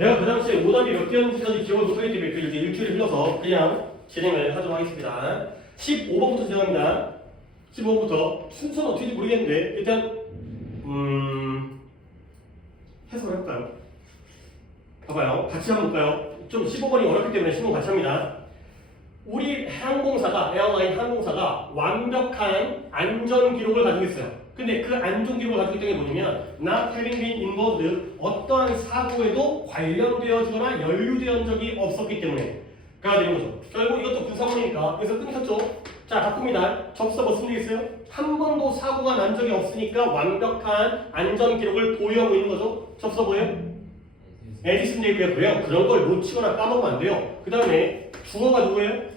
내가 그 당시에 오답이 몇 개였는지까지 기억을 못하기 때문에 이제 일주일이 흘러서 그냥 진행을 하도록 하겠습니다. 15번부터 진행합니다. 15번부터 순서는 어떻게인지 모르겠는데 일단 해석을 해볼까요? 봐봐요. 같이 한번 볼까요? 좀 15번이 어렵기 때문에 신문 같이 합니다. 우리 항공사가 에어라인 항공사가 완벽한 안전 기록을 가지고 있어요. 근데 그 안전 기록을 가지고 있다는 게 뭐냐면 not having been involved 어떠한 사고에도 관련되어지거나 연루된 적이 없었기 때문에 가 되는 거죠. 결국 이것도 군사문이니까 여기서 끊겼죠. 자 바꿉니다. 접수가 뭐 쓰면 되겠어요? 한 번도 사고가 난 적이 없으니까 완벽한 안전 기록을 보유하고 있는 거죠. 접수가 뭐예요? 에디슨 되고요. 그런 걸 놓치거나 까먹으면 안 돼요. 그 다음에 주어가 누구예요?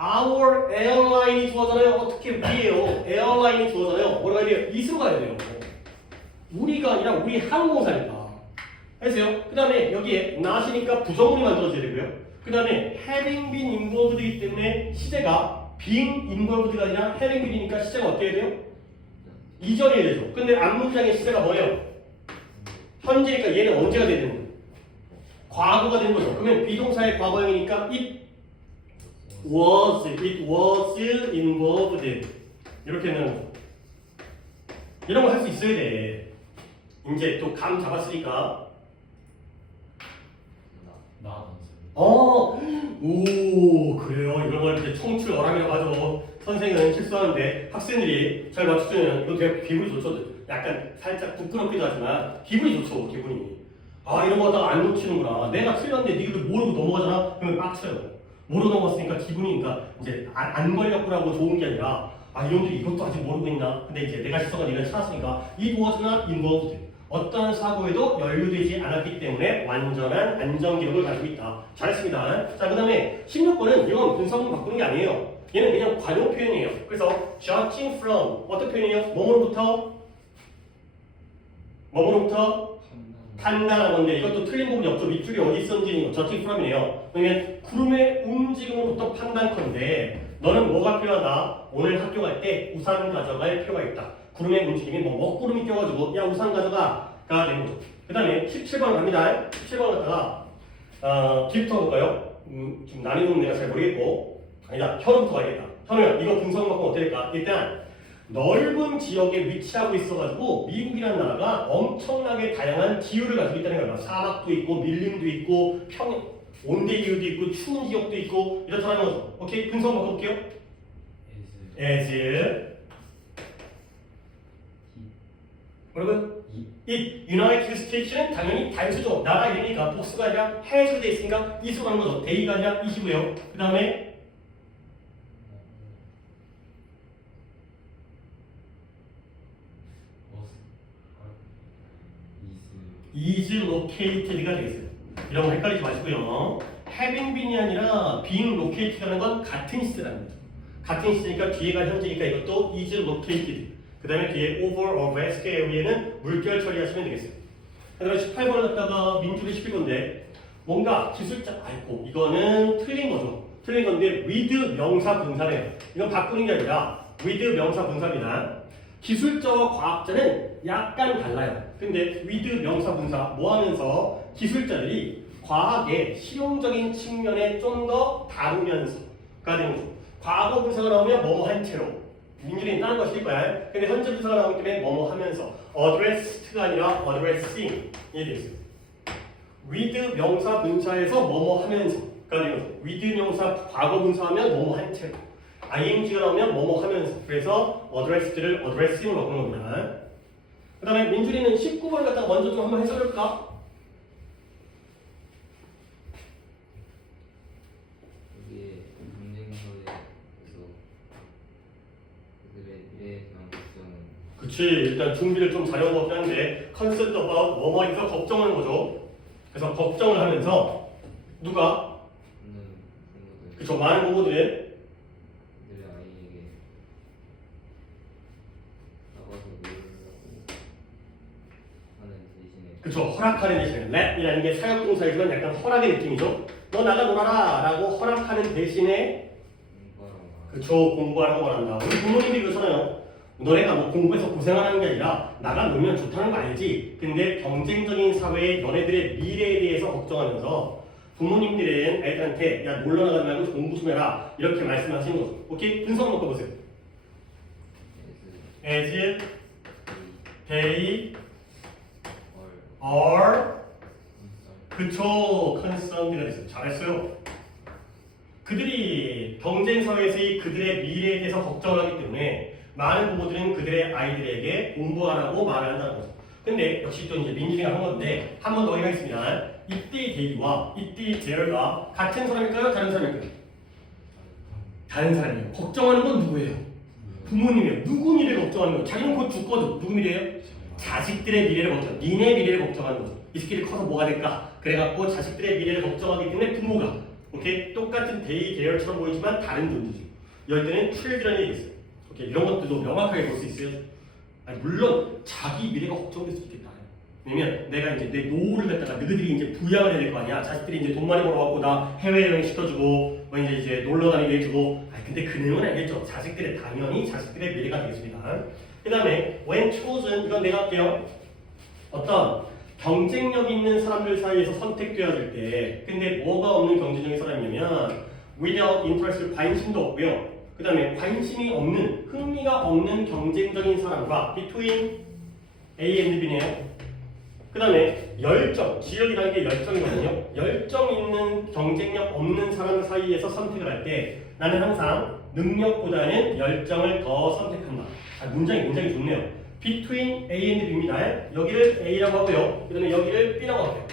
Our airline이 주어잖아요. 어떻게 우리예요? 에어라인이 주어잖아요. 뭐라 해야 돼요? 이수로 가야 돼요. 우리가 아니라 우리 항공사니까. 했어요? 그 다음에 여기에 not이니까 부정문이 만들어져야 되고요. 그 다음에 having been involved이기 때문에 시제가 being involved가 아니라 having been이니까 시제가 어떻게 해야 돼요? 이전이 해야 되죠. 근데 앞문장의 시제가 뭐예요? 현재니까 얘는 언제가 되는 거예요? 과거가 되는 거죠. 그러면 비동사의 과거형이니까 it was involved 이렇게 되는 거. 이런 거 할 수 있어야 돼. 이제 또 감 잡았으니까. 오 그래요. 이런 걸 이제 청출 어람이라고 하죠. 선생은 실수하는데 학생들이 잘 맞춰주면 이거 되게 기분이 좋죠. 약간 살짝 부끄럽기도 하지만 기분이 좋죠. 기분이. 아 이런 거 하다가 안 놓치는구나. 내가 틀렸는데 니들 모르고 넘어가잖아. 그러면 빡쳐요. 모르고 넘어갔으니까 기분이니까 이제 안 걸렸구라고 좋은 게 아니라 아 이놈들이 이것도 아직 모르고 있나. 근데 이제 내가 실수한 이걸 찾았으니까 it was not involved. 어떤 사고에도 연루되지 않았기 때문에 완전한 안전 기록을 가지고 있다. 잘했습니다. 자, 그 다음에 16번은 이건 분사문 바꾸는 게 아니에요. 얘는 그냥 관용 표현이에요. 그래서 judging from 어떤 표현이에요? 뭐뭐로부터? 판단한 건데 이것도 틀린 부분이 없죠. 밑줄이 어디 있었는지 judging from이네요. 그러면 구름의 움직임으로부터 판단컨대 너는 뭐가 필요하다? 오늘 학교 갈 때 우산 가져갈 필요가 있다. 구름의 움직임이 먹구름이 껴가지고 야 우산 가져가가 되는 거죠. 그 다음에 17번 갑니다. 17번 갖다가 뒤부터 볼까요? 지금 난이도는 내가 잘 모르겠고 아니다. 현우부터 가야겠다. 현우야 이거 분석을 바꾸면 어떻게 될까? 일단 넓은 지역에 위치하고 있어가지고 미국이라는 나라가 엄청나게 다양한 기후를 가지고 있다는 거예요. 사막도 있고 밀림도 있고 온대 기후도 있고 추운 지역도 있고 이렇다는 거죠. 오케이 분석 바꿔볼게요. as 여러분, 이 United States는 당연히 단수죠. 나라 이름이니까 복수가 아니라 해수로 되어 있으니까 이수로 가는 거죠. 데이가 아니라 이시고요. 그 다음에 is located가 되겠어요. 이런 거 헷갈리지 마시고요. having been이 아니라 being located라는 건 같은 시제라는 거죠. 같은 시제니까 뒤에가 현재니까 이것도 is located. 그 다음에 뒤에 over or vast area는 물결 처리하시면 되겠어요. 그 다음에 18번을 갖다가 민주를 시킬 건데 뭔가 기술자 아이고 이거는 틀린 거죠. 틀린 건데 with 명사 분사네요. 이건 바꾸는 게 아니라 with 명사 분사입니다. 기술자와 과학자는 약간 달라요. 근데 with 명사 분사 뭐 하면서 기술자들이 과학의 실용적인 측면에 좀 더 다루면서가 되는 거죠. 과거 분사가 나오면 뭐뭐 한 채로 민준이 다른 거 쓸 거야. 근데 현재 분사가 나오기 때문에 뭐뭐 하면서 addressed가 아니라 addressing 이 되어 있어요. with 명사 분사에서 뭐뭐 하면서가 되는 거죠. with 명사 과거 분사하면 뭐뭐 한 채로 ing가 나오면 뭐뭐 하면서 그래서 addressed를 addressing으로 바꾸는 겁니다. 그 다음에 민준이는 19번 갖다가 먼저 좀 한번 해석해볼까? 그치 일단 준비를 좀 잘해온 것 같긴 한데 concept about 뭐뭐에서 걱정하는 거죠. 그래서 걱정을 하면서 누가? 그쵸 많은 부모들이 그쵸 허락하는 대신에 let이라는 게 사역동사이지만 약간 허락의 느낌이죠. 너 나가 놀아라 라고 허락하는 대신에 그쵸 공부하라고 말한다. 우리 부모님들이 그렇잖아요. 너네가 뭐 공부해서 고생하는 게 아니라 나가 놀면 좋다는 거 알지? 근데 경쟁적인 사회에 너네들의 미래에 대해서 걱정하면서 부모님들은 애들한테 야 놀러 나가지 말고 공부 좀 해라 이렇게 말씀하시는 거죠. 오케이? 분석 놓고 보세요. As they are 그쵸 concerned가 됐어요. 잘했어요. 그들이 경쟁 사회에서의 그들의 미래에 대해서 걱정을 하기 때문에 많은 부모들은 그들의 아이들에게 공부하라고 말을 한다는 거죠. 근데 역시 또 이제 민준이가 한 건데 한 번 더 확인하겠습니다. 이때의 데이와 이때의 제어가 같은 사람일까요? 다른 사람일까요? 다른 사람이에요. 걱정하는 건 누구예요? 부모님이에요. 누구 미래를 걱정하는 거예요? 자기는 곧 죽거든. 누구 미래예요? 자식들의 미래를 걱정. 니네 미래를 걱정하는 거죠. 이 새끼를 커서 뭐가 될까? 그래갖고 자식들의 미래를 걱정하기 때문에 부모가 오케이 똑같은 데이 계열처럼 보이지만 다른 존재죠. 이럴 때는 children이 되겠어요. 오케이 이런 것들도 명확하게 볼 수 있어요. 아니, 물론 자기 미래가 걱정될 수 있겠다. 왜냐면 내가 이제 내 노후를 갖다가 너희들이 이제 부양을 해야 될 거 아니야. 자식들이 이제 돈 많이 벌어갖고 나 해외여행 시켜주고 뭐 이제 놀러 다니게 해주고. 아니 근데 그 내용은 알겠죠. 자식들의 당연히 자식들의 미래가 되겠습니다. 그 다음에 when chosen 이건 내가 할게요. 어떤 경쟁력 있는 사람들 사이에서 선택되어질 때 근데 뭐가 없는 경쟁적인 사람이냐면 without interest 관심도 없고요. 그 다음에 관심이 없는 흥미가 없는 경쟁적인 사람과 between A and B네요. 그 다음에 열정, 지역이라는 게 열정이거든요. 열정 있는 경쟁력 없는 사람 사이에서 선택을 할 때 나는 항상 능력보다는 열정을 더 선택한다. 문장이 좋네요. Between A and B입니다. 여기를 A라고 하고요. 그 다음에 여기를 B라고 할게요.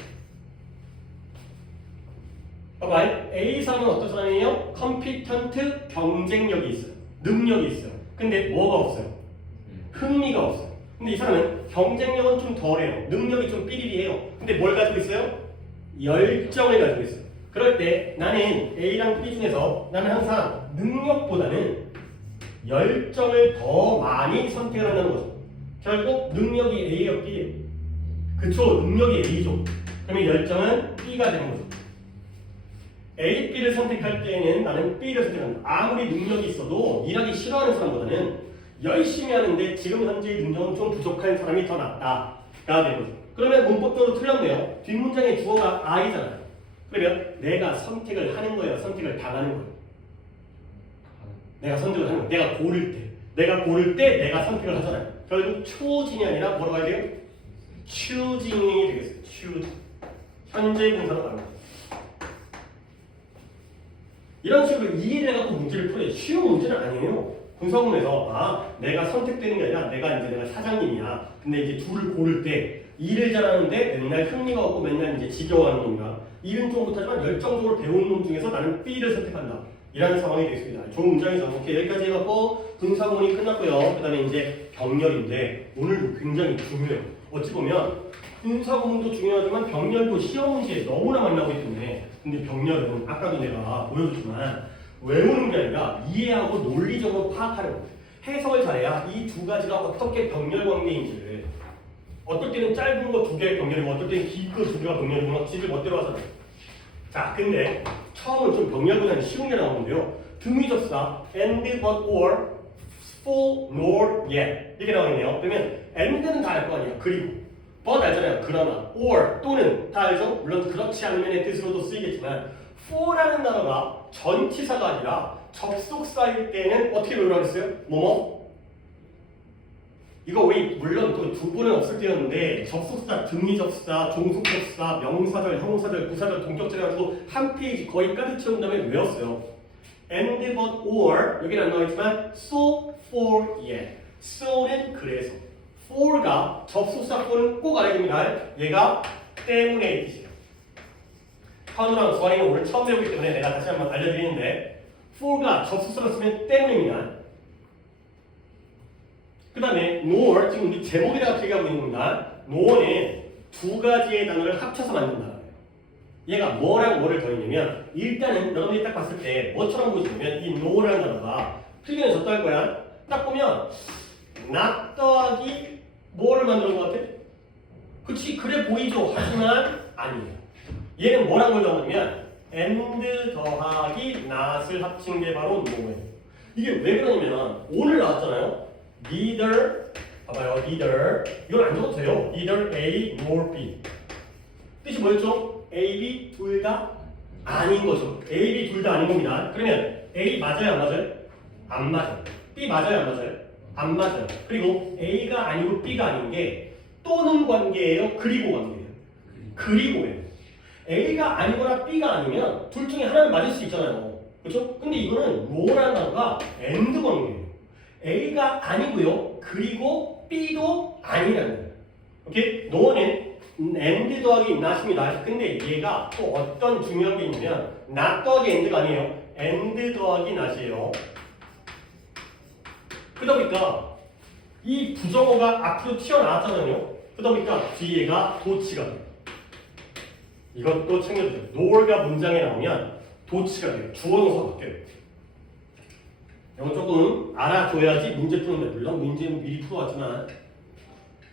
봐봐. A 사람은 어떤 사람이에요? competent 경쟁력이 있어요. 능력이 있어요. 근데 뭐가 없어요? 흥미가 없어요. 근데 이 사람은 경쟁력은 좀 덜해요. 능력이 좀 삐리리해요. 근데 뭘 가지고 있어요? 열정을 가지고 있어요. 그럴 때 나는 A랑 B 중에서 나는 항상 능력보다는 열정을 더 많이 선택을 한다는 거죠. 결국 능력이 A예요, B예요? 그쵸, 능력이 A죠. 그러면 열정은 B가 되는 거죠. A, B를 선택할 때에는 나는 B를 선택한다. 아무리 능력이 있어도 일하기 싫어하는 사람보다는 열심히 하는데 지금 현재의 능력은 좀 부족한 사람이 더 낫다가 되는 거죠. 그러면 문법적으로 틀렸네요. 뒷문장의 주어가 I잖아요. 그러면 내가 선택을 하는 거예요, 선택을 당하는 거예요. 내가 선택을 하는 거예요. 내가 고를 때 내가 선택을 하잖아요. 결국 choosing이 아니라 뭐라고 해야 돼요? choosing이 되겠어요. choose. 현재 분사로 나옵니다. 이런 식으로 이해를 해갖고 문제를 풀어요. 쉬운 문제는 아니에요. 분석문에서 내가 선택되는 게 아니라 내가 사장님이야. 근데 이제 둘을 고를 때 일을 잘하는데 맨날 흥미가 없고 맨날 이제 지겨워하는 놈이야. 일은 좀 못하지만 열정적으로 배우는 놈 중에서 나는 B를 선택한다. 이라는 상황이 되겠습니다. 좋은 문장이죠. 오케이, 여기까지 해갖고 분사구문이 끝났고요. 그 다음에 이제 병렬인데 오늘도 굉장히 중요해요. 어찌 보면 분사구문도 중요하지만 병렬도 시험 문제에 너무나 많이 나오기 때문에 근데 병렬은 아까도 내가 보여줬지만 외우는 게 아니라 이해하고 논리적으로 파악하는 거예요. 해석을 잘해야 이 두 가지가 어떻게 병렬 관계인지를 어떨 때는 짧은 거 두 개의 병렬이고 어떨 때는 긴 거 두 개가 병렬이고 막 지들 멋대로 하잖아요. 자, 근데 처음은 좀 병렬보다는 쉬운 게 나오는데요. 등위접사 and, but, or, for, nor, yet 이렇게 나오네요. 그러면 and는 다 알 거 아니에요. 그리고 but 알잖아요. 그러나 or 또는 다 알죠? 물론 그렇지 않으면의 뜻으로도 쓰이겠지만 for라는 단어가 전치사가 아니라 접속사일 때는 어떻게 외우라고 했어요? 뭐뭐? 이거 우리 물론 또 두 분은 없을 때였는데 접속사, 등위접사, 종속접사, 명사절, 형용사절, 부사절, 동격절 해가지고 한 페이지 거의 가득 채운 다음에 외웠어요. and, but, or 여기는 안 나와있지만 so, for, yet so는 그래서 for가 접속사 for는 꼭 알아야 됩니다. 얘가 때문에 뜻이에요. 현우랑 주환이는 오늘 처음 배우기 때문에 내가 다시 한번 알려드리는데 for가 접속사를 쓰면 때문입니다. 그 다음에 nor, 지금 우리 제목에다가 얘기하고 있는 겁니다. nor는 두 가지의 단어를 합쳐서 만든 단어예요. 얘가 뭐랑 뭐를 더했냐면 일단은 여러분들이 딱 봤을 때 뭐처럼 보시면 이 nor라는 단어가 필기는 어떨 거야? 딱 보면 not 더하기 뭐를 만드는 것 같아? 그치, 그래 보이죠? 하지만 아니에요. 얘는 뭐랑 뭘 더하냐면 and 더하기 not을 합친 게 바로 no예요. 이게 왜 그러냐면 오늘 나왔잖아요. neither 봐봐요. neither 이건 안 적어도 돼요. neither A nor B 뜻이 뭐였죠? A, B 둘 다 아닌 거죠. A, B 둘 다 아닌 겁니다. 그러면 A 맞아요? 안 맞아요? 안 맞아요. B 맞아요? 안 맞아요? 안 맞아요. 그리고 A가 아니고 B가 아닌 게 또는 관계예요? 그리고 관계예요? 그리고예요. A가 아니거나 B가 아니면 둘 중에 하나는 맞을 수 있잖아요. 그렇죠? 근데 이거는 로라는 단어가 and 관계예요. A가 아니고요. 그리고 B도 아니라는 거예요. 오케이? 노는 and 더하기 not입니다. 근데 얘가 또 어떤 중요한 게 있냐면 not 더하기 and가 아니에요. and 더하기 not이에요. 그러다 보니까 이 부정어가 앞으로 튀어나왔잖아요. 그러다 보니까 뒤에가 도치가 돼요. 이것도 챙겨주세요. nor가 문장에 나오면 도치가 돼요. 주어동사가 바뀌어요. 이건 조금 알아줘야지 문제 푸는데 물론 문제는 미리 풀어왔지만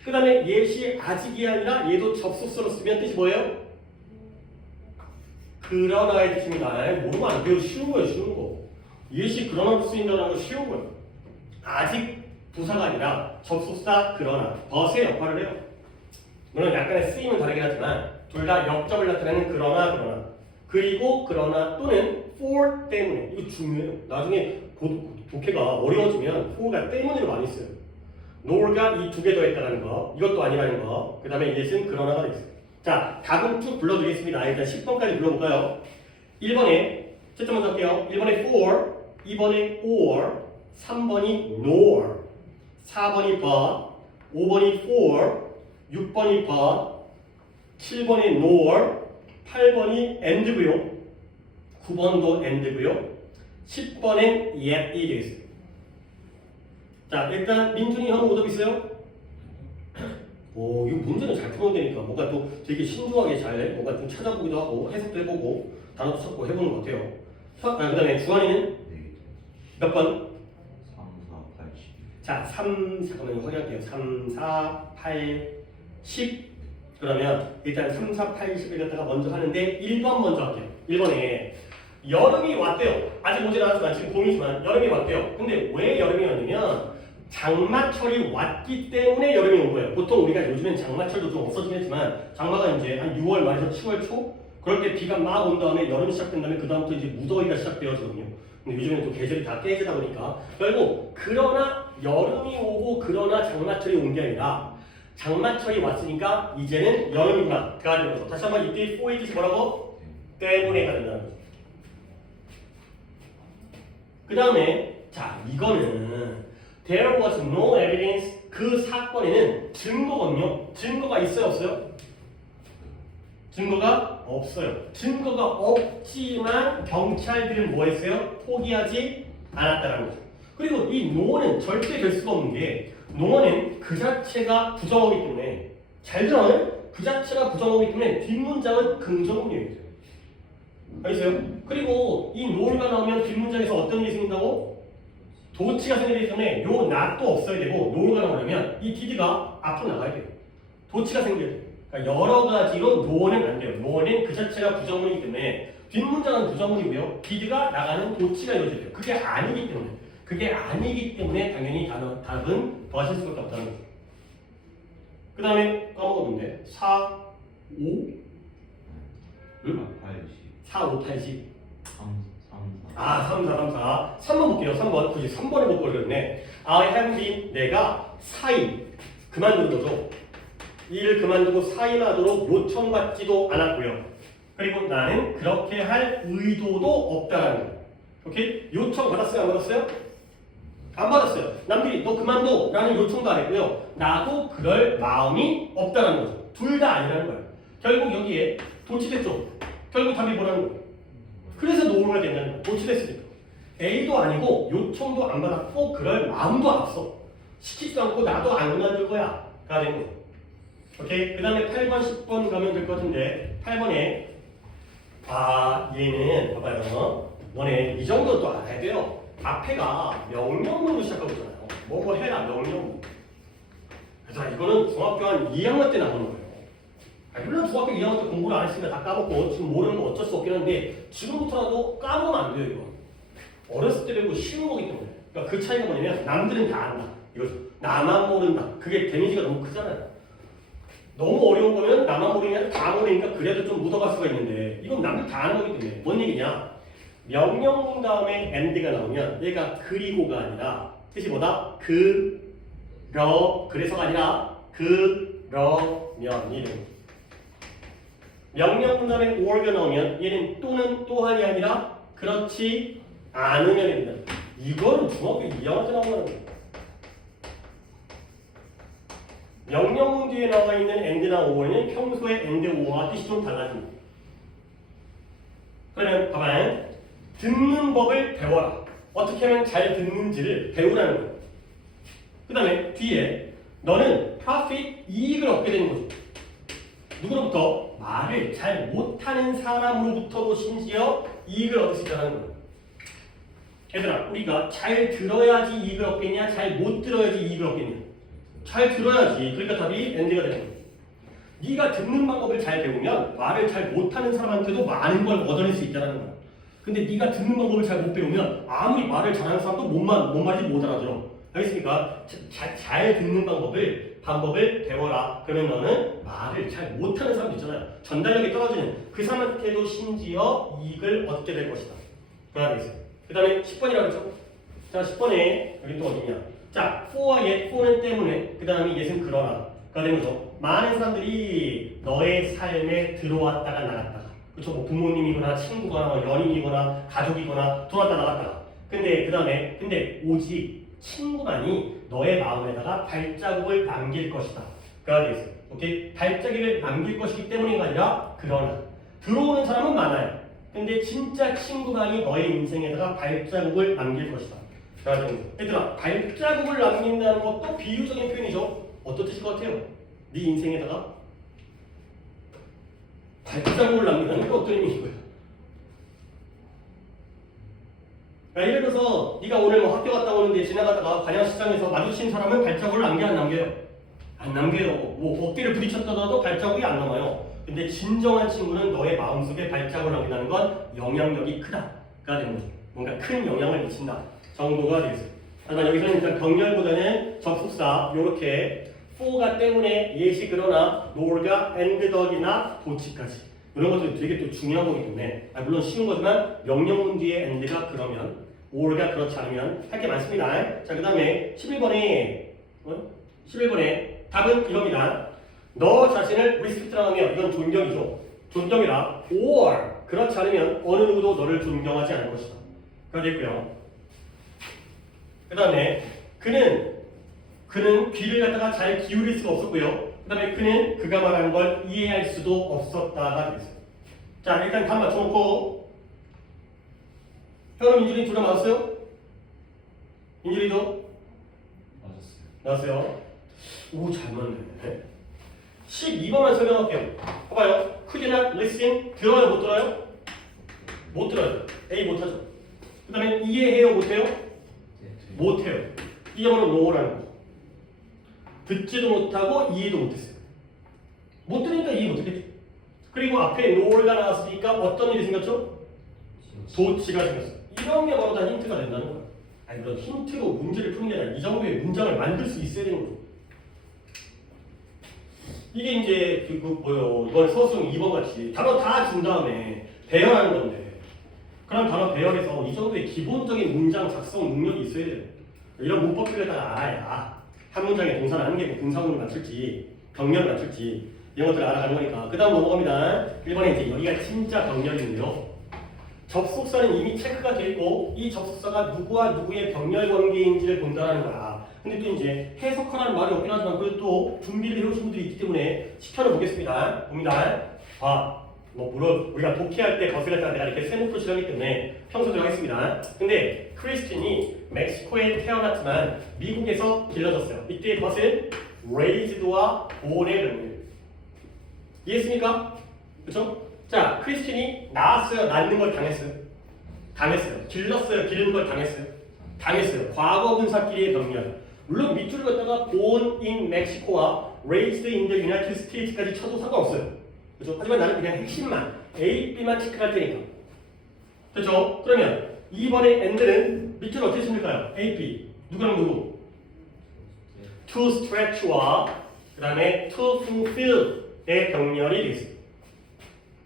그 다음에 예시 아직이 아니라 얘도 접속사로 쓰면 뜻이 뭐예요? 그러나의 뜻입니다. 모르면 안 돼요. 쉬운 거예요. 쉬운 거. 예시 그러나로 쓰인다는 거 쉬운 거예요. 아직 부사가 아니라 접속사 그러나 벗의 역할을 해요. 물론 약간의 쓰임은 다르긴 하지만 둘 다 역접을 나타내는 그러나 그리고 그러나 또는 for 때문에 이거 중요해요. 나중에 독해가 어려워지면 for가 때문에를 많이 써요. nor가 이 두 개 더했다는 거 이것도 아니라는 거 그 다음에 이것은 그러나가 되겠어요. 자 답은 쭉 불러드리겠습니다. 일단 10번까지 불러볼까요? 1번에 채점 먼저 할게요. 1번에 for 2번에 or 3번이 nor 4번이 but 5번이 for 6번이 but 7번이 nor 8번이 and고요 9번도 and고요 10번엔 yet이 되겠습니다. 자 일단 민준이 형 오답 있어요? 오 이거 문제는 잘 풀어내니까 뭔가 또 되게 신중하게 잘 뭔가 좀 찾아보기도 하고 해석도 해보고 단어도 찾고 해보는 것 같아요. 그 다음에 주환이는 몇 번? 3, 4, 8, 10. 자, 3, 잠깐만요. 확인할게요. 3, 4, 8, 10. 그러면 일단 3, 4, 8, 10을 갖다가 먼저 하는데 1번 먼저 할게요. 1번에 여름이 왔대요. 아직 오진 않았지만 지금 봄이지만 여름이 왔대요. 근데 왜 여름이 왔냐면 장마철이 왔기 때문에 여름이 온 거예요. 보통 우리가 요즘엔 장마철도 좀 없어지긴 했지만 장마가 이제 한 6월 말에서 7월 초 그럴 때 비가 막 온 다음에 여름이 시작된 다음에 그 다음부터 이제 무더위가 시작되어지거든요. 근데 요즘에는 또 계절이 다 깨지다 보니까 결국 그러나 여름이 오고 그러나 장마철이 온 게 아니라 장마철이 왔으니까 이제는 여름이구나 가 되는 거죠. 다시 한번 이때 for의 뜻이 뭐라고? 때문에가 된다는 거죠. 그 다음에 자 이거는 There was no evidence 그 사건에는 증거거든요. 증거가 있어요 없어요? 증거가 없어요. 증거가 없지만 경찰들은 뭐 했어요? 포기하지 않았다는 거죠. 그리고 이 no는 절대 될 수가 없는 게 no는 그 자체가 부정어이기 때문에 잘 들어요? 그 자체가 부정어이기 때문에 뒷문장은 긍정문이에요. 알겠어요? 그리고 이 no가 나오면 뒷문장에서 어떤 일이 생긴다고? 도치가 생기기 때문에 요 not도 없어야 되고 no가 나오려면 이 did가 앞으로 나가야 돼요. 도치가 생겨야 돼요. 그러니까 여러 가지로 no는 안 돼요. no는 그 자체가 부정문이기 때문에 뒷문장은 부정문이고요. did가 나가는 도치가 이루어져야 돼요. 그게 아니기 때문에 당연히 답은 더하실 수밖에 없다는 거죠. 그 다음에 까먹었는데 4, 5? 응? 4, 5, 8, 10 3, 4 3번 볼게요. 3번 굳이 3번에 못 걸렸네. I have been 내가 사임 그만둔 거죠. 일을 그만두고 사임하도록 요청받지도 않았고요. 그리고 나는 그렇게 할 의도도 없다라는 거예요. 오케이? 요청 받았어요? 안 받았어요? 안 받았어요. 남들이 너 그만둬 라는 요청도 안 했고요. 나도 그럴 마음이 없다라는 거죠. 둘 다 아니라는 거예요. 결국 여기에 도치됐죠. 결국 답이 뭐라는 거예요? 그래서 노가 된다는 거예요. 도치됐으니까. A도 아니고 요청도 안 받았고 그럴 마음도 없어. 시키지도 않고 나도 안 그만둘 거야 가 되는 거죠. 오케이? 그 다음에 8번, 10번 가면 될 것 같은데 8번에 얘는 봐봐요. 너네 이 정도 또 알아야 돼요. 앞에가 명령문으로 시작하고 있잖아요. 뭐 해라 명령문. 그래서 이거는 중학교 한 2학년 때 나오는 거예요. 물론 중학교 2학년 때 공부를 안 했으면 다 까먹고 지금 모르는 거 어쩔 수 없긴 한데 지금부터라도 까먹으면 안 돼요. 이거 어렸을 때 배우고 쉬운 거기 때문에. 그러니까 그 차이가 뭐냐면 남들은 다 안다. 이거죠. 나만 모른다. 그게 데미지가 너무 크잖아요. 너무 어려운 거면 나만 모르면 다 모르니까 그래도 좀 묻어갈 수가 있는데 이건 남들 다 아는 거기 때문에 뭔 얘기냐? 명령문 다음에 and가 나오면 얘가 그리고가 아니라 뜻이 뭐다? 그래서가 아니라 그러면 이름. 명령문 다음에 or가 나오면 얘는 또는 또한이 아니라 그렇지 않으면입니다. 이거는 중학교 2학년 때 나오는 거예요. 명령문 뒤에 나와 있는 and나 or는 평소에 and, or와 뜻이 좀 달라집니다. 그러면 봐봐요. 듣는 법을 배워라. 어떻게 하면 잘 듣는지를 배우라는 거예요. 그 다음에 뒤에 너는 profit, 이익을 얻게 되는 거죠. 누구로부터? 말을 잘 못하는 사람으로부터도 심지어 이익을 얻을 수 있다는 거예요. 얘들아, 우리가 잘 들어야지 이익을 얻겠냐? 잘 못 들어야지 이익을 얻겠냐? 잘 들어야지. 그러니까 답이 and가 되는 거예요. 네가 듣는 방법을 잘 배우면 말을 잘 못하는 사람한테도 많은 걸 얻어낼 수 있다는 거야. 근데 네가 듣는 방법을 잘 못 배우면 아무리 말을 잘하는 사람도 뭔 말인지 못 알아들어. 알겠습니까? 잘 듣는 방법을 배워라. 그러면 너는 말을 잘 못하는 사람도 있잖아요. 전달력이 떨어지는 그 사람한테도 심지어 이익을 얻게 될 것이다. 그래야 되겠어요. 그 다음에 10번이라고 했죠? 자, 10번에 여기 또 어디냐? 자, for와 yet, for는 때문에, 그 다음에 yet은 그러나가 되는 거죠. 많은 사람들이 너의 삶에 들어왔다가 나갔다가, 그렇죠? 뭐 부모님이거나 친구거나 뭐 연인이거나 가족이거나 들어왔다 나갔다가. 근데 그 다음에 오직 친구만이 너의 마음에다가 발자국을 남길 것이다. 그래야 되겠어요. 오케이? 발자국을 남길 것이기 때문이가 아니라 그러나 들어오는 사람은 많아요. 근데 진짜 친구만이 너의 인생에다가 발자국을 남길 것이다. 얘들아, 발자국을 남긴다는 것도 비유적인 표현이죠. 어떤 뜻일 것 같아요? 네 인생에다가 발자국을 남긴다는 게 어떤 의미인 거야? 예를 들어서 네가 오늘 뭐 학교 갔다 오는데 지나가다가 관양시장에서 마주친 사람은 발자국을 남겨요, 안 남겨요? 안 남겨요. 뭐 어깨를 부딪혔다가도 발자국이 안 남아요. 근데 진정한 친구는 너의 마음속에 발자국을 남긴다는 건 영향력이 크다가 되는 거죠. 뭔가 큰 영향을 미친다 정도가 되겠어요. 하지만 여기서는 일단 병렬보다는 접속사 요렇게 for가 때문에 예시 그러나 nor가 and, the이나 도치까지 이런 것들이 되게 또 중요한 거기 때문에 물론 쉬운 거지만 명령문 뒤에 and가 그러면 or가 그렇지 않으면 할 게 많습니다. 자, 그 다음에 11번에 답은 이겁니다. 너 자신을 respect라고 하면 이건 존경이죠. 존경이라 or 그렇지 않으면 어느 누구도 너를 존경하지 않을 것이다. 그렇게 됐고요. 그 다음에 그는 귀를 갖다가 잘 기울일 수가 없었고요. 그 다음에 그가 말하는 걸 이해할 수도 없었다가 되겠어요. 자, 일단 답 맞춰놓고 현우, 민준이 둘 다 맞았어요? 민준이도? 맞았어요. 오, 잘 맞네. 12번만 설명할게요. 봐봐요. Could you not listen? 들어요, 못 들어요? 못 들어요. A 못하죠. 그 다음에 이해해요, 못해요? 못해요. 이게 바로 no라는 거. 듣지도 못하고 이해도 못했어요. 못 들으니까 이해 못했겠죠. 그리고 앞에 no가 나왔으니까 어떤 일이 생겼죠? 도치가 생겼어요. 이런 게 바로 다 힌트가 된다는 거예요. 아니, 물론 힌트로 문제를 푸는 게 아니라 이 정도의 문장을 만들 수 있어야 되는 거죠. 이게 이제 이번 서술형 2번 같이 단어 다 준 다음에 배열하는 건데, 그럼 단어 배열에서 이 정도의 기본적인 문장 작성 능력이 있어야 돼요. 이런 문법들을 다 알아야 한 문장에 동사를 한 개고 분사문을 맞출지 병렬을 맞출지 이런 것들을 알아가는 거니까. 그 다음 넘어갑니다. 1번에 이제 여기가 진짜 병렬인데요. 접속사는 이미 체크가 되어 있고 이 접속사가 누구와 누구의 병렬 관계인지를 본다는 거야. 근데 또 이제 해석하라는 말이 없긴 하지만 그래도 또 준비를 해오신 분들이 있기 때문에 시켜는 보겠습니다. 봅니다. 물론 우리가 독해할 때 것을 갖다가 내가 이렇게 세모로 칠하기 때문에 평소 들어가겠습니다. 근데 크리스틴이 멕시코에 태어났지만 미국에서 길러졌어요. 이때의 것은 raised와 born의 병렬. 이해했습니까? 그렇죠? 자, 크리스틴이 낳았어요? 낳는 걸 당했어요? 당했어요. 길렀어요? 기르는 걸 당했어요? 당했어요. 과거 분사끼리의 병렬. 물론 밑줄을 갖다가 born in Mexico와 raised in the United States까지 쳐도 상관없어요. 그렇죠? 하지만 나는 그냥 핵심만 A, B만 체크할 테니까. 그렇죠? 그러면 2번의 and는 밑줄 어떻게 씁니까요? A, B. 누구랑 누구? to stretch와 그 다음에 to fulfill의 병렬이 되겠습니다.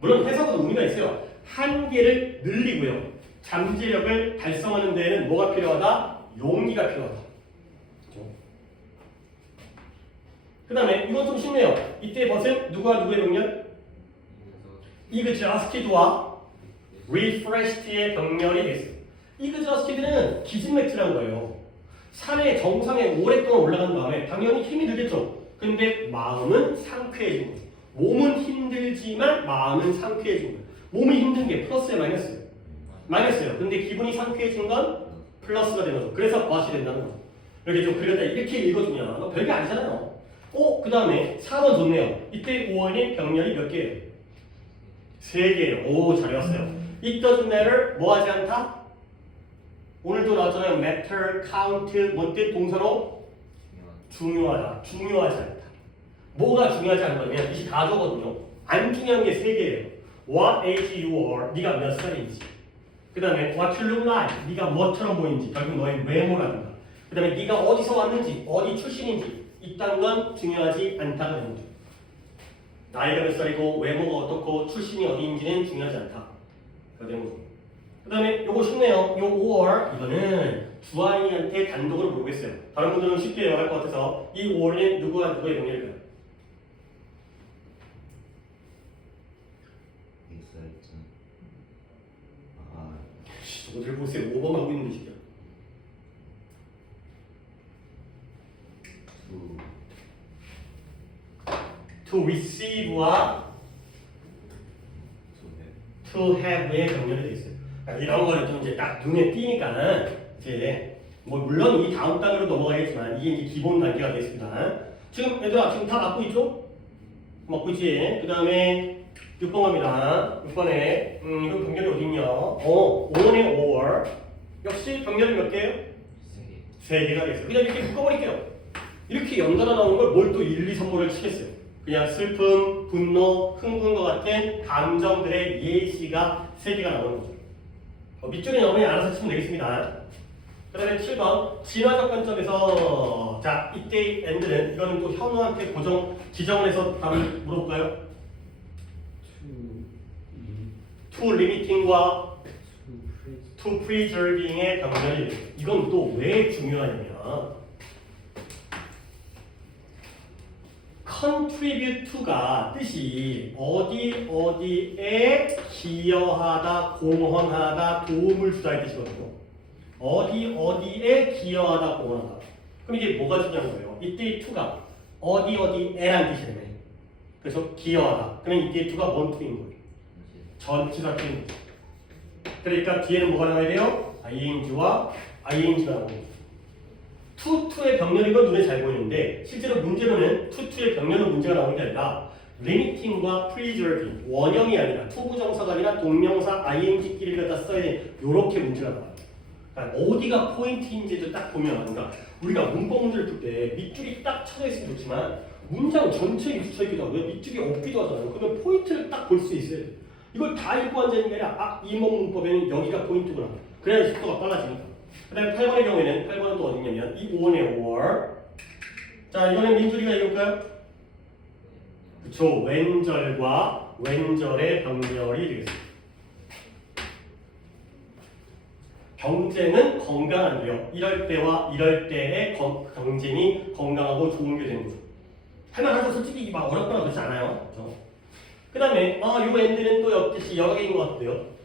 물론 해석은 의미가 있어요. 한계를 늘리고요. 잠재력을 달성하는 데에는 뭐가 필요하다? 용기가 필요하다. 그 다음에 이건 좀 쉽네요. 이때 벗은 누구와 누구의 병렬? exhausted와 refreshed의 병렬이 됐어요. exhausted는 기진맥주라는 거예요. 산의 정상에 오랫동안 올라간 다음에 당연히 힘이 들겠죠. 근데 마음은 상쾌해진 거예요. 몸은 힘들지만 마음은 상쾌해진 거예요. 몸이 힘든 게 플러스에 마이너스예요. 마이너스예요. 근데 기분이 상쾌해진 건 플러스가 되는 거죠. 그래서 벗이 된다는 거죠. 이렇게 좀 그려다 이렇게 읽어주면 별게 아니잖아요. 그 다음에 4번 좋네요. 이때 5원의 병렬이 몇 개예요? 3개예요. 오, 잘 외웠어요. It doesn't matter. 뭐 하지 않다? 오늘도 나왔잖아요. matter, count, 뭔뜻 동사로? 중요하다. 중요하지 않다. 뭐가 중요하지 않은 거냐면 이게 다 저거든요. 안 중요한 게 3개예요. What age you are. 네가 몇 살인지. 그 다음에 what you look like. 네가 뭐처럼 보이는지. 결국 너의 외모라든가. 그 다음에 네가 어디서 왔는지, 어디 출신인지. 이딴 건 중요하지 않다는 거죠. 나이가 몇 살이고 외모가 어떻고 출신이 어디인지는 중요하지 않다. 그 다음에 요거 쉽네요. 요 5월 이거는 주한이한테 단독으로 물어보겠어요. 다른 분들은 쉽게 외워할 것 같아서 이 5월은 누구와 누구의 병렬일까요? exciting. 저들 보세요. 5번 하고 있는 식이야. to receive와 to have의 병렬이 되어 있어요. 그러니까 이런 거는 좀 이제 딱 눈에 띄니까 이제 뭐 물론 이 다음 단계로 넘어가겠지만 이게 이제 기본 단계가 되겠습니다. 지금 얘들아 지금 다 맞고 있죠? 맞고 있지? 그 다음에 6번 갑니다. 6번에 이거 병렬이 어디 있냐? 5원의 5월 역시 병렬이 몇 개예요? 3개가 되겠어요. 그냥 이렇게 묶어버릴게요. 이렇게 연달아 나오는 걸 뭘 또 1, 2, 3번을 치겠어요. 그냥 슬픔, 분노, 흥분과 같은 감정들의 예시가 3개가 나오는 거죠. 밑줄에 나오면 알아서 치면 되겠습니다. 그 다음에 7번 진화적 관점에서 자 이때 엔드는 이거는 또 현우한테 지정을 해서 답을 물어볼까요? to limiting과 to preserving의 병렬이 이건 또 왜 중요하냐면 contribute to가 뜻이 어디에 기여하다, 공헌하다, 도움을 주다 이 뜻이거든요. 어디에 기여하다, 공헌하다. 그럼 이게 뭐가 중요한 거예요? 이때 to가 어디에란 뜻이라며. 그래서 기여하다. 그러면 이때 to가 뭔 to인 거예요? 전치사 to인 거죠. 그러니까 뒤에는 뭐가 나와야 돼요? ing와 ing가 나옵니다. 투의 병렬인 건 눈에 잘 보이는데 실제로 문제로는 투의 병렬은 문제가 나오는 게 아니라 limiting과 preserving 원형이 아니라 투부정사가 아니라 동명사 ing끼리를 갖다 써야 돼. 요렇게 문제가 나와요. 그러니까 어디가 포인트인지도 딱 보면 그러니까 우리가 문법 문제를 풀 때 밑줄이 딱 쳐져 있으면 좋지만 문장 전체에 붙여 있기도 하고 밑줄이 없기도 하잖아요. 그러면 포인트를 딱 볼 수 있어요. 이걸 다 읽고 앉아있는 게 아니라 이 문법에는 여기가 포인트구나. 그래야 속도가 빨라지니까. 그 다음에 8번의 경우에는 8번은 또 어디냐면 이 5원의 5월 자 이거는 민준이가 읽을까요? 그쵸 왼절과 왼절의 병렬이 되겠습니다. 경쟁은 건강한데요. 이럴 때와 이럴 때의 경쟁이 건강하고 좋은 게 되는 거죠. 할만하죠. 솔직히 막 어렵거나 그렇지 않아요. 그렇죠? 그 다음에 요 엔드는 또 역시 여러 개인 것 같아요.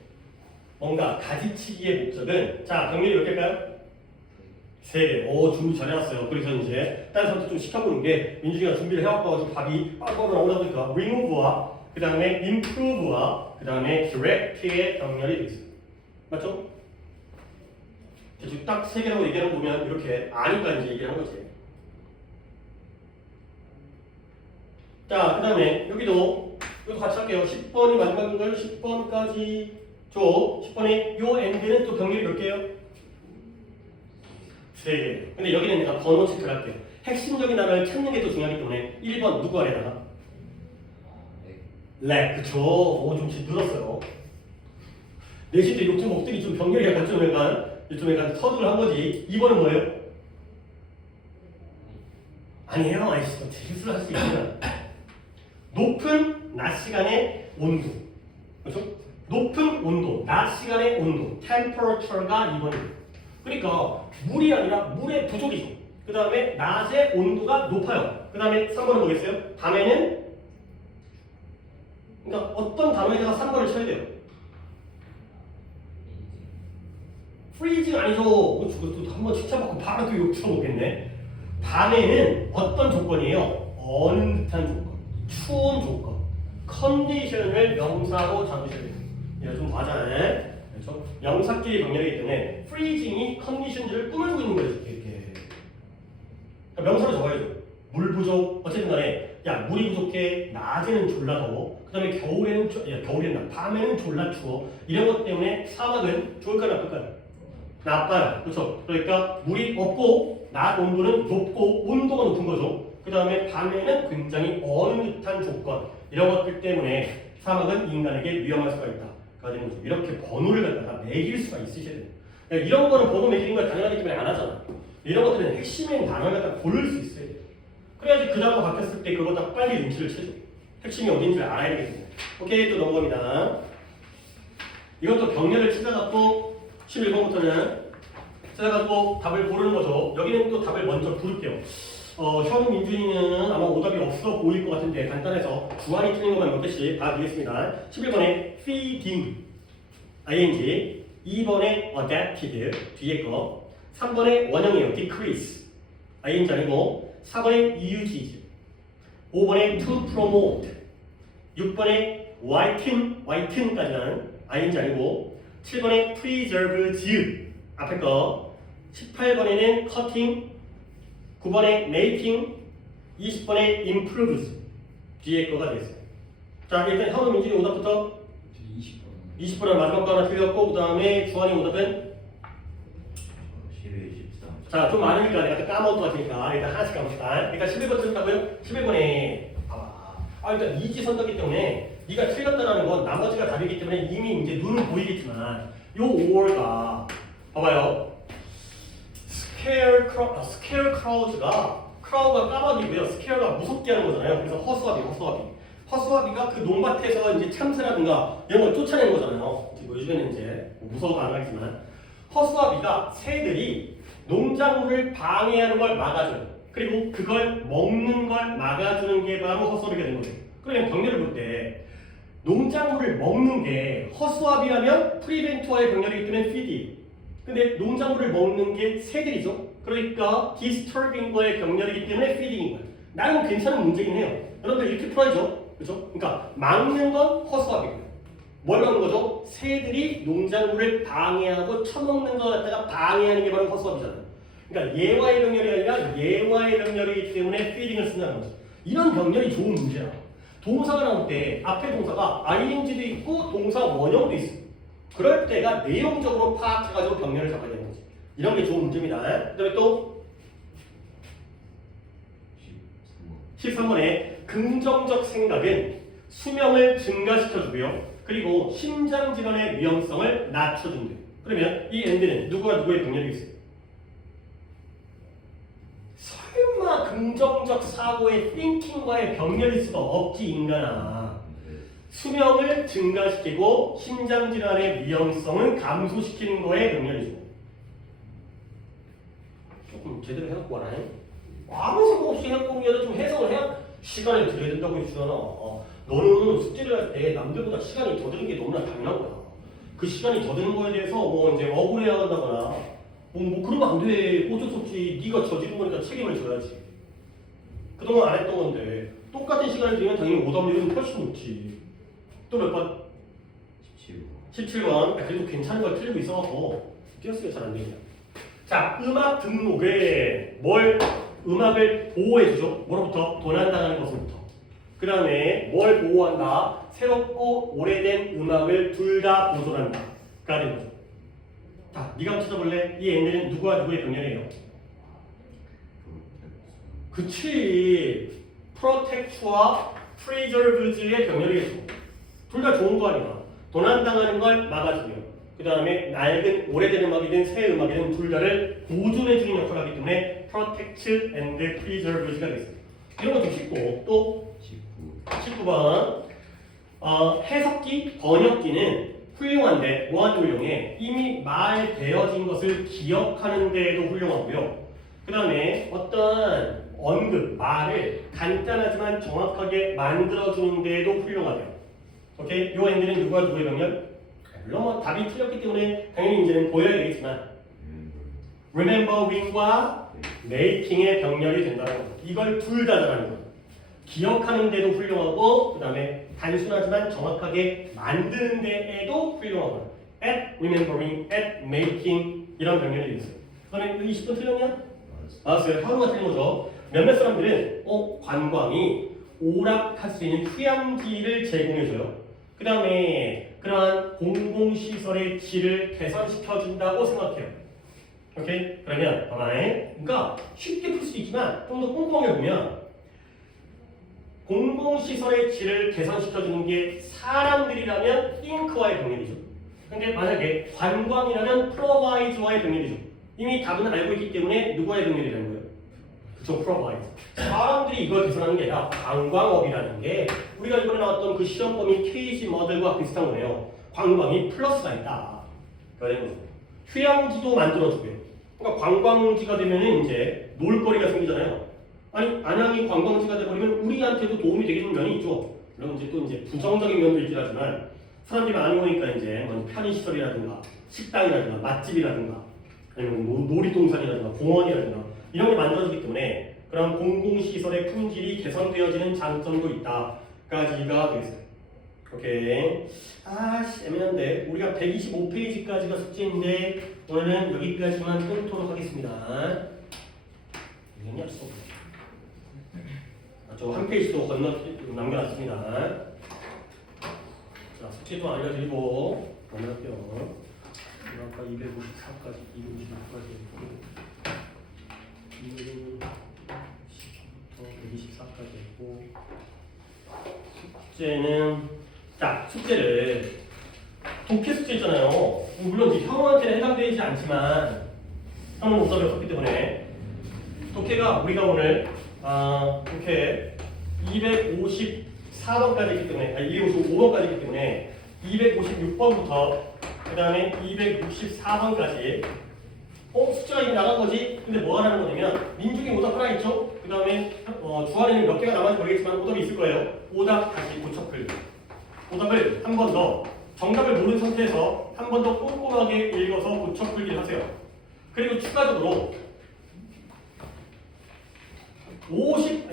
뭔가 가지치기의 목적은 자 병렬이 몇 개일까요? 3개. 준비 잘해놨어요. 그래서 이제 다른 사람도 좀 시켜보는 게 민준이가 준비를 해왔고 답이 빠르게 나오다 보니까 remove와 그 다음에 improve와 그 다음에 direct의 병렬이 되겠습니다. 맞죠? 대충 딱 3개라고 얘기하는 거 보면 이렇게 아니까 이제 얘기를 한 거지. 자 그 다음에 여기도 같이 할게요. 10번이 마지막인가요? 10번까지 10번에 요 엔드는 또 병렬이 몇 개예요? 3개. 근데 여기는 내가 번호 체크를 할게요. 핵심적인 단어를 찾는 게 더 중요하기 때문에 1번 누구 아래다가? 렉. 그쵸. 좀 늘었어요. 내실 때 욕좀 목들이 좀 병렬이 약간 좀 약간 서두를 한 거지. 2번은 뭐예요? 아니에요. 아이씨, 실수를 할 수 있으면 높은 낮 시간의 온도, 그렇죠? 높은 온도, 낮 시간의 온도, temperature가 2번이에요. 그러니까 물이 아니라 물의 부족이죠. 그 다음에 낮의 온도가 높아요. 그 다음에 3번은 뭐겠어요? 밤에는 그러니까 어떤 단어에다가 3번을 쳐야 돼요. freezing 아니죠. 저것도 한번 칭찬받고 바로 또 욕 쳐먹겠네. 밤에는 어떤 조건이에요? 어는 듯한 조건, 추운 조건, 컨디션을 명사로 잡으셔야 돼요. 이거 좀 맞아요. 그렇죠? 명사끼리 병렬이기 때문에 freezing이 컨디션들을 꾸며주고 있는 거예요. 이렇게. 그러니까 명사로 적어야죠. 물 부족, 어쨌든 간에 야 물이 부족해, 낮에는 졸라 더워, 그 다음에 겨울에는 밤에는 졸라 추워. 이런 것 때문에 사막은 좋을까요, 나쁠까요? 나빠요. 그렇죠? 그러니까 물이 없고 낮 온도는 높고 온도가 높은 거죠. 그 다음에 밤에는 굉장히 어는 듯한 조건, 이런 것들 때문에 사막은 인간에게 위험할 수가 있다. 가 되는 거죠. 이렇게 번호를 갖다가 매길 수가 있으셔야 돼요. 그러니까 이런 거는 번호 매기는 걸 당연하기 때문에 안 하잖아. 이런 것들은 핵심인 단어를 갖다 고를 수 있어야 돼요. 그래야지 그 단어가 바뀌었을 때 그거 다 빨리 눈치를 채죠. 핵심이 어딘지 알아야 되겠습니다. 오케이, 또 넘어갑니다. 이것도 병렬을 찾아갖고 11번부터는 찾아갖고 답을 고르는 거죠. 여기는 또 답을 먼저 부를게요. 현 민준이는 아마 오답이 없어 보일 것 같은데 간단해서 주안이 틀린 것만 몇 개씩 봐드리겠습니다. 11번에 feeding, ing, 2번에 adapted, 뒤에 거, 3번에 원형이에요. decrease, ing 아니고, 4번에 usage, 5번에 to promote, 6번에 whiten까지는 ing 아니고, 7번에 preserve, 앞에 거, 18번에는 cutting, 9번에 making, 20번에 improves, 뒤에 거가 되겠어요. 자, 일단 현우 민준이 오답부터 20번은 마지막 거 하나 틀렸고, 그 다음에 주환이 오답은 11, 13. 자, 좀 많으니까 내가 또 까먹을 것 같으니까 일단 하나씩 까봅시다. 그러니까 11번 틀렸다고요? 11번에 일단 이지 선택이기 때문에 네가 틀렸다라는 건 나머지가 답이기 때문에 이미 이제 눈은 보이겠지만 요 5월가 봐봐요. scarecrows가 crow가 까마귀고요. scare가 무섭게 하는 거잖아요. 그래서 허수아비가 그 농밭에서 이제 참새라든가 이런 걸 쫓아내는 거잖아요. 뭐 요즘에는 이제 무서워서 안 하겠지만 허수아비가 새들이 농작물을 방해하는 걸 막아줘요. 그리고 그걸 먹는 걸 막아주는 게 바로 허수아비가 되는 거예요. 그러면 병렬을 볼 때 농작물을 먹는 게 허수아비라면 프리벤트와의 병렬이기 때문에 feed. 근데 농작물을 먹는 게 새들이죠. 그러니까 disturbing과의 병렬이기 때문에 feeding인 거예요. 나름 괜찮은 문제긴 해요. 여러분들 이렇게 풀어야죠. 그렇죠? 그러니까 막는 건 허수아비고요. 뭘 막는 거죠? 새들이 농작물을 방해하고 처먹는 거 갖다가 방해하는 게 바로 허수아비잖아요. 그러니까 얘와의 병렬이 아니라 얘와의 병렬이기 때문에 feeding을 쓴다는 거죠. 이런 병렬이 좋은 문제야. 동사가 나올 때 앞에 동사가 ing도 있고 동사 원형도 있어. 그럴 때가 내용적으로 파악해가지고 병렬을 잡아야 되는 거지. 이런 게 좋은 문제입니다. 그 다음에 또 13번에 긍정적 생각은 수명을 증가시켜주고요. 그리고 심장질환의 위험성을 낮춰준대요. 그러면 이 엔드는 누구와 누구의 병렬이 있어요? 설마 긍정적 사고의 thinking과의 병렬일 수가 없지 인간아. 수명을 증가시키고 심장질환의 위험성을 감소시키는 거에 병렬이죠. 조금 제대로 해갖고 와라. 아무 생각 없이 해갖고 오면 좀 해석을 해야 시간을 들여야 된다고 했잖아. 너는 숙제를 할 때 남들보다 시간이 더 드는 게 너무나 당연한 거야. 그 시간이 더 드는 거에 대해서 뭐 이제 억울해야 한다거나 뭐 그러면 안 돼. 어쩔 수 없지. 네가 저지른 거니까 책임을 져야지. 그동안 안 했던 건데 똑같은 시간을 들이면 당연히 오답률은 훨씬 높지. 또 몇 번? 17번. 그래도 괜찮은 걸 틀리고 있어갖고 띄었으면 잘 안 되냐. 자, 음악 등록에 음악을 보호해주죠. 뭐로부터? 도난당하는 것으로부터. 그 다음에 뭘 보호한다? 새롭고 오래된 음악을 둘 다 보존한다. 가 되는 거죠. 자, 네가 한번 찾아볼래? 이 N은 누구와 누구의 병렬이에요? 그치. protect와 preserve의 병렬이겠죠. 둘 다 좋은 거 아니야. 도난당하는 걸 막아주며 그 다음에 낡은 오래된 음악이든 새 음악이든 둘 다를 보존해주는 역할을 하기 때문에 protect and preserve가 되겠습니다. 이런 거 좀 쉽고 또 19 19번 해석기, 번역기는 훌륭한데 뭐하는 훌륭해? 이미 말되어진 것을 기억하는 데에도 훌륭하고요. 그 다음에 어떤 언급, 말을 간단하지만 정확하게 만들어주는 데에도 훌륭하대요. 오케이? 요 N들은 누가 누구의 병렬? 물론 뭐 답이 틀렸기 때문에 당연히 이제는 보여야 되겠지만 remembering과 making의 병렬이 된다는 거. 이걸 둘 다 잘하는 거예요. 기억하는 데도 훌륭하고 그 다음에 단순하지만 정확하게 만드는 데에도 훌륭하고 at remembering, at making 이런 병렬이 있어요. 그다음에 20분 틀렸냐? 알았어요. 하루가 틀린 거죠. 몇몇 사람들은 관광이 오락할 수 있는 휴양지를 제공해줘요. 그 다음에 그러한 공공시설의 질을 개선시켜준다고 생각해요. 오케이? 그러면 봐봐요. 그러니까 쉽게 풀 수 있지만 좀 더 꼼꼼하게 보면 공공시설의 질을 개선시켜주는 게 사람들이라면 think와의 병렬이죠. 근데 만약에 관광이라면 provide와의 병렬이죠. 이미 답은 알고 있기 때문에 누구와의 병렬이라는 거예요? 그쵸, provide. 사람들이 이걸 개선하는 게 아니라 관광업이라는 게 우리가 이번에 나왔던 그 시험범위 KC 모델과 비슷한 거네요. 관광이 플러스가 있다. 그러는 거죠. 휴양지도 만들어주고요. 그러니까 관광지가 되면은 이제 놀거리가 생기잖아요. 아니 안양이 관광지가 돼버리면 우리한테도 도움이 되는 면이 있죠. 물론 이제 또 이제 부정적인 면도 있긴 하지만 사람들이 많이 오니까 이제 뭐 편의시설이라든가 식당이라든가 맛집이라든가 아니면 뭐 놀이동산이라든가 공원이라든가 이런 게 만들어지기 때문에 그런 공공시설의 품질이 개선되어지는 장점도 있다까지가 되겠어요. 오케이. 아씨 애매한데 우리가 125페이지까지가 숙제인데 오늘은 여기까지만 끊도록 하겠습니다. 이게 없어. 저 한 페이지도 남겨놨습니다. 자, 숙제도 알려드리고 넘어갈게요. 아까 254까지, 256까지 했고 210부터 124까지 했고 숙제는 자, 숙제를 독해 숙제 있잖아요. 물론 이제 형한테는 해당되지 않지만 형은 목적이 없기 때문에 독해가 우리가 오늘 독해 254번까지 있기 때문에 255번까지 있기 때문에 256번부터 그 다음에 264번까지 숙제가 이미 나간 거지? 근데 뭐 하라는 거냐면 민중이 오답 하나 있죠? 그 다음에 주안에는 몇 개가 남았는지 모르겠지만 오답이 있을 거예요. 오답 다시 고쳐 풀기. 오답을 한 번 더 정답을 모르는 상태에서 한 번 더 꼼꼼하게 읽어서 고쳐 풀기를 하세요. 그리고 추가적으로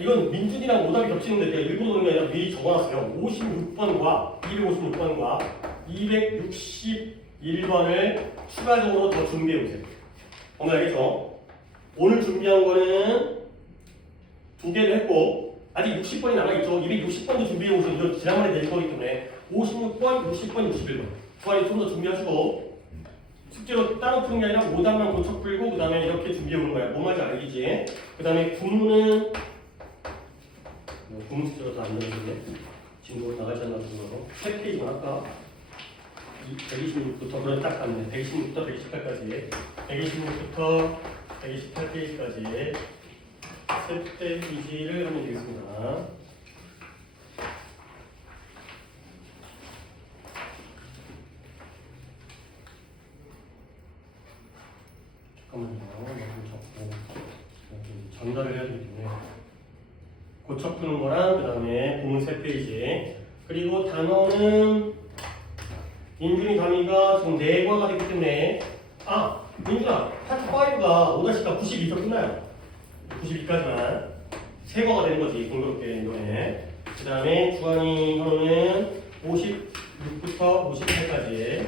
이건 민준이랑 오답이 겹치는데 제가 일부러 그런 게 아니라 미리 적어놨어요. 56번과 256번과 261번을 추가적으로 더 준비해 보세요. 오늘 알겠죠? 오늘 준비한 거는 2개를 했고 아직 60번이 남아있죠. 260번도 준비해 오세요. 이거 지난번에 낼 거기 때문에 56번, 60번, 61번 주안이 좀 더 준비하시고 숙제로 따로 푸는 게 아니라 오답만 고쳐 풀고 그 다음에 이렇게 준비해 오는 거야. 뭔 말인지 알겠지? 그 다음에 구문은 구문 숙제로 다 안 넣어주네. 진도로 나가지 않나 보고 3페이지만 할까? 126부터 그런 딱 맞네. 126부터 128까지 126부터 128페이지까지 3페이지를 하면 되겠습니다. 잠깐만요. 너무 적고 전달을 해야 되기 때문에 고쳐 푸는 거랑 그 다음에 구문 3페이지 그리고 단어는 민준이 단위가 지금 4과가 되기 때문에 민준아 파트 5가 5-가 92에서 끝나요. 92까지만 3과가 되는 거지 공교롭게 이번에. 그 다음에 주관이 현우는 56부터 58까지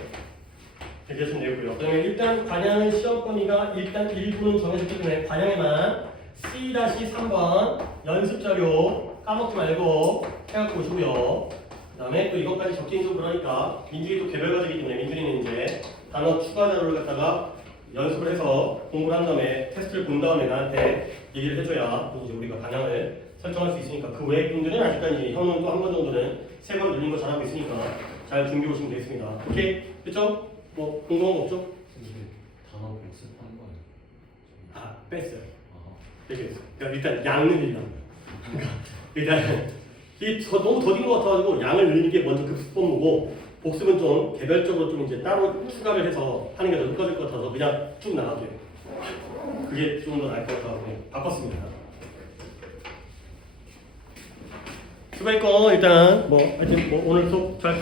이렇게 하시면 되고요. 그 다음에 일단 관양은 시험 범위가 일단 1부는 정해졌기 때문에 관양에만 C-3번 연습자료 까먹지 말고 해갖고 오시고요. 그 다음에 또 이것까지 적긴 좀 그러니까 민준이 또 개별 과제이기 때문에 민준이는 이제 단어 추가 자료를 갖다가 연습을 해서 공부를 한 다음에 테스트를 본 다음에 나한테 얘기를 해줘야 이제 우리가 반향을 설정할 수 있으니까 그 외의 분들은 아직까지 형은 또 한 번 정도는 3번 늘린 거 잘하고 있으니까 잘 준비해 오시면 되겠습니다. 오케이? 됐죠? 뭐 궁금한 거 없죠? 단어 복습하는 거 아니에요? 뺐어요. 되겠어요. 그러니까 일단 양을 늘리는 거예요. 그러니까 일단 너무 더딘 것 같아가지고 양을 늘리는 게 먼저 급습본무고 복습은 좀 개별적으로 좀 이제 따로 추가를 해서 하는 게 더 효과적일 것 같아서 그냥 쭉 나가줘요. 그게 좀 더 나을 것 같아서 그냥 바꿨습니다. 수고했고 일단 뭐 하여튼 뭐 오늘 수업 잘